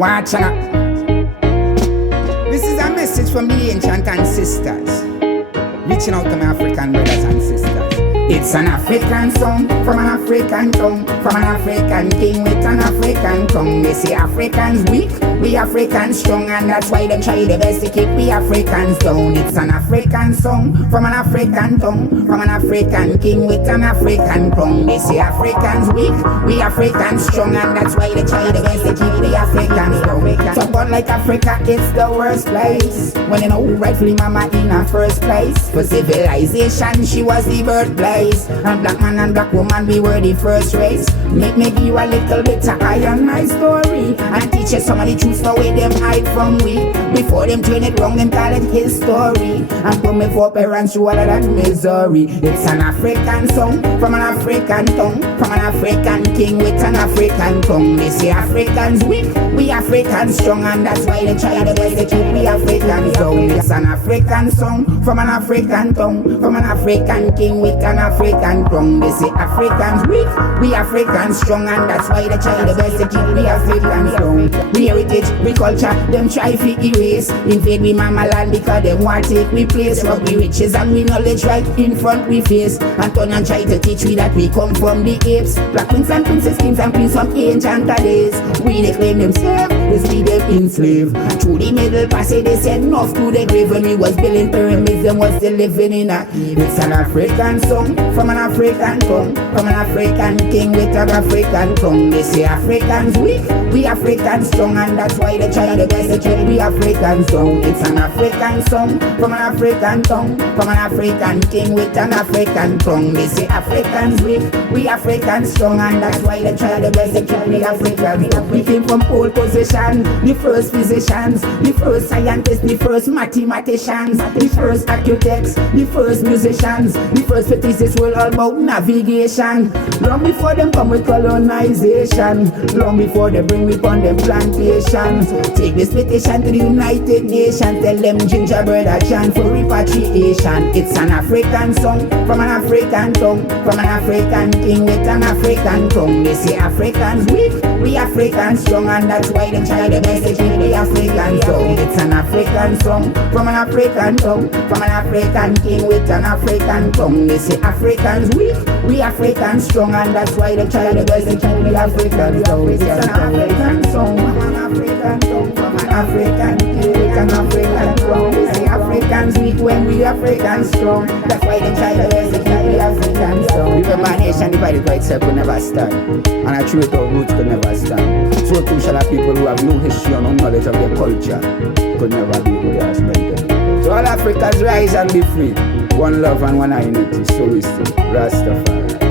Watch out. This is a message from the ancient ancestors, reaching out to my African brothers and sisters. It's an African song from an African tongue, from an African king with an African tongue. They say Africans weak, we Africans strong, and that's why they try their best to keep we Africans down. It's an African song from an African tongue, from an African king with an African tongue. They say Africans weak, we Africans strong, and that's why they try their best to keep the Africans down. Someone like Africa, it's the worst place, when you know rightfully mama in her first place. For civilization, she was the birthplace, and black man and black woman, we were the first race. Make me give you a little bit of my story, and teach you some of the truths the way them hide from we. Before them turn it wrong, them call it history, and put me for parents through all of that misery. It's an African song from an African tongue, from an African king with an African tongue. They say Africans weak, we Africans strong, and that's why they try the best to keep we Africans down. It's an African song from an African tongue, from an African king with an African tongue. They say Africans weak, we Africans strong, and that's why they try the best to keep we Africans down. We heritage, we culture, them try to erase, invade we mama land because them want take we place. Rob we riches and we knowledge right in front we face, and turn and try to teach we that we come from the apes. Black queens and princess, kings and queens from ancient days. We they claim themselves, they see them enslaved. Through the middle passage they said enough to the grave. When we was building pyramids, them was still living in a cave. It's an African song from an African tongue, from an African king with an African tongue. They say Africans weak, we Africans strong, and that's why they try the best to treat we Africans down. It's an African song from an African tongue, from an African king with an African tongue. They say Africans weak, we Africans strong, and that's why they try the best to treat we Africans down. We came from pole position, the first physicians, the first scientists, the first mathematicians, the first architects, the first musicians, the first physicists were all about navigation. Long before them come with colonization, long before they bring we on them plantations. Take this petition to the United Nations, tell them ginjyahbread a chant for repatriation. It's an African song from an African tongue, from an African king with an African tongue. They say Africans weak, we Africans strong, and that's why they try the best to keep the African song. It's an African song from an African tongue, from an African king with an African tongue. They say Africans weak, we Africans strong, and that's why they try the best to keep the African song. It's an African song from an African tongue, from an African king with an African tongue. They say Africans weak when we Africans strong, that's why they try the best to keep the African song. If a nation divided by itself could never stand, and a true without roots could never stand. So too shall have people who have no history or no knowledge of their culture could never be who they are meant to be. So all Africans rise and be free. One love and one unity. So we still Rastafari.